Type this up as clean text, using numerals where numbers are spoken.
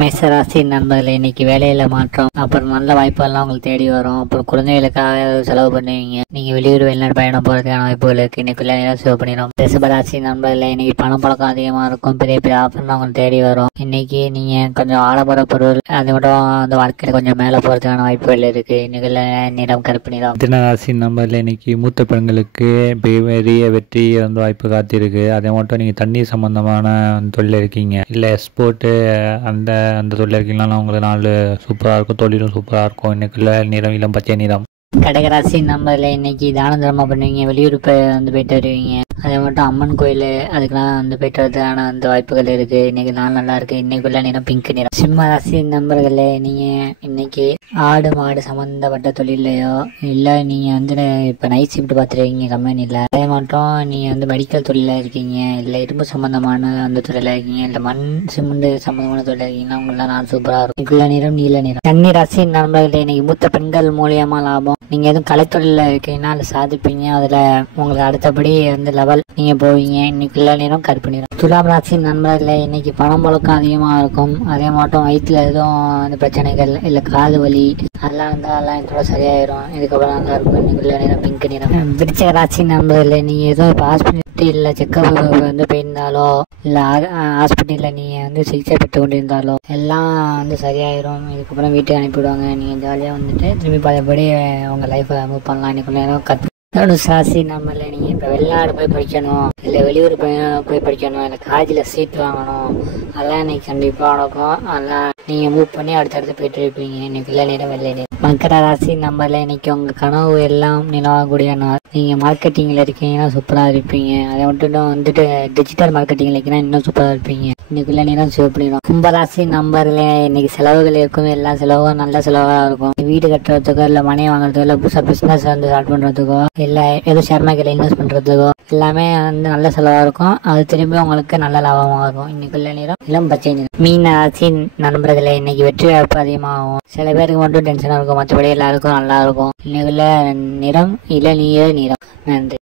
மேசராசி நண்பர்களே, இன்னைக்கு வேலையில மாற்றம், அப்புறம் நல்ல வாய்ப்புகள்லாம் உங்களுக்கு தேடி வரும். அப்புறம் குழந்தைகளுக்காக செலவு பண்ணுவீங்க. நீங்க வெளியூர் வெளிநாடு பயணம் போறதுக்கான வாய்ப்புகள் இருக்கு. இன்னைக்குள்ள செலவு பண்ணிடும். ரிஷபராசி நண்பர்களே, இன்னைக்கு பணம் பழக்கம் அதிகமா இருக்கும். பெரிய பெரிய ஆஃபர்லாம் உங்களுக்கு தேடி வரும். இன்னைக்கு நீங்க கொஞ்சம் ஆடம்பர பொருள் அதை விட அந்த வாழ்க்கையில கொஞ்சம் மேல போறதுக்கான வாய்ப்புகள் இருக்கு. இன்னைக்குள்ள நிறம் கருப்பு நிறம். மிதுனராசி நம்பரில் இன்னைக்கு மூத்த பெண்களுக்கு பெரிய வெற்றி வந்து வாய்ப்பு காத்திருக்கு. அதை மட்டும் நீங்கள் தண்ணீர் சம்பந்தமான தொழில் இருக்கீங்க, இல்லை எக்ஸ்போர்ட்டு அந்த அந்த தொழில் இருக்கீங்கன்னா உங்களுக்கு நாள் சூப்பராக இருக்கும். தொழிலும் சூப்பராக இருக்கும். இன்னைக்குள்ள நிறம் இளம் பச்சை நிறம். கடகராசி நம்பர்ல இன்னைக்கு தான தர்மம் பண்ணுவீங்க. வெளியூர் போயிட்டு வருவீங்க. அதே மட்டும் அம்மன் கோயில் அதுக்கெல்லாம் போயிட்டு வரதுக்கான அந்த வாய்ப்புகள் இருக்கு. இன்னைக்கு நாள் நல்லா இருக்கு. இன்னைக்குள்ள நிறம் பிங்க் நிறம். சிம்ம ராசி நம்பர்களே, நீங்க இன்னைக்கு ஆடு மாடு சம்பந்தப்பட்ட தொழிலையோ இல்ல நீங்க இப்ப நைட் ஷிஃப்ட் பாத்துருக்கீங்க கம்பெனில, அதே மட்டும் நீங்க மெடிக்கல் தொழில இருக்கீங்க, இல்ல இரும்பு சம்பந்தமான அந்த தொழில இருக்கீங்க, இல்ல மண் சிமெண்ட் சம்பந்தமான தொழில இருக்கீங்கன்னா உங்களுக்கு நாள் சூப்பரா இருக்கும். இன்னைக்குள்ள நிறம் நீல நிறம். கன்னி ராசி நண்பர்களே, இன்னைக்கு மூத்த பெண்கள் மூலியமா லாபம். நீங்க எதுவும் கலைத்தொழில இருக்கீங்கன்னா அதை சாதிப்பீங்க. அதுல உங்களுக்கு அடுத்தபடி லெவல் நீங்க போவீங்க. இன்னைக்குள்ள நிறம் கருப்பு நிறம். துலாம் ராசி நண்பர்களே, இன்னைக்கு பணம் பழக்கம் அதிகமா இருக்கும். அதே மட்டும் வயிற்றுல எதுவும் பிரச்சனைகள் இல்ல காது வலி அதெல்லாம் அதெல்லாம் இதோட சரியாயிரும். இதுக்கப்புறம் நல்லா இருக்கும். இன்னைக்குள்ள நிறம் பிங்க் நிறம். விருச்சிக ராசி நண்பர்களே, நீங்க எதுவும் இப்ப ஹாஸ்பிட்டல் இல்ல செக்கப் போயிருந்தாலோ இல்ல ஹாஸ்பிட்டல்ல நீங்க சிகிச்சை பெற்று கொண்டிருந்தாலோ எல்லாம் சரியாயிரும். இதுக்கப்புறம் வீட்டுக்கு அனுப்பிவிடுவாங்க. நீங்க ஜாலியா திரும்பி பழையபடி உங்க லைஃபை மூவ் பண்ணலாம். இன்னைக்குள்ள நேரம் ராசி நம்மள நீங்க இப்ப வெளிநாடு போய் படிக்கணும், இல்ல வெளியூர் போய் படிக்கணும், இல்ல காலேஜ்ல சீட் வாங்கணும், அதெல்லாம் இன்னைக்கு கண்டிப்பா நடக்கும். அதெல்லாம் நீங்க மூவ் பண்ணி அடுத்தடுத்து போயிட்டு இருப்பீங்க. இன்னைக்குள்ள நேரம் வெள்ளை நேரம். மகர ராசி நம்மள இன்னைக்கு உங்க கனவு எல்லாம் நிலவாகக்கூடிய நாள். நீங்க மார்க்கெட்டிங்ல இருக்கீங்கன்னா சூப்பரா இருப்பீங்க. அதை மட்டும் டிஜிட்டல் மார்க்கெட்டிங்ல இருக்கீங்கன்னா இன்னும் சூப்பரா இருப்பீங்க. இன்னைக்குள்ள நேரம் சிவப்பு நிறம். கும்பராசி நம்பர்ல இன்னைக்கு செலவுகள் இருக்கும். எல்லா செலவும் நல்ல செலவா இருக்கும். வீடு கட்டுறதுக்கோ இல்ல மனை வாங்குறதுக்கோ இல்ல புதுசா பிசினஸ் ஸ்டார்ட் பண்றதுக்கோ இல்ல ஏதோ ஷேர் மார்க்கெட்ல இன்வெஸ்ட் பண்றதுக்கோ எல்லாமே நல்ல செலவா இருக்கும். அது திரும்பி உங்களுக்கு நல்ல லாபமா இருக்கும். இன்னைக்குள்ள நிறம் இளம் பச்சை நிறம். மீன ராசி நண்பர்களே, இன்னைக்கு வெற்றி வாய்ப்பு அதிகமாகும். சில பேருக்கு மட்டும் டென்ஷனா இருக்கும், மற்றபடி எல்லாருக்கும் நல்லா இருக்கும். இன்னைக்குள்ள நிறம் இளநீல நிறம். நன்றி.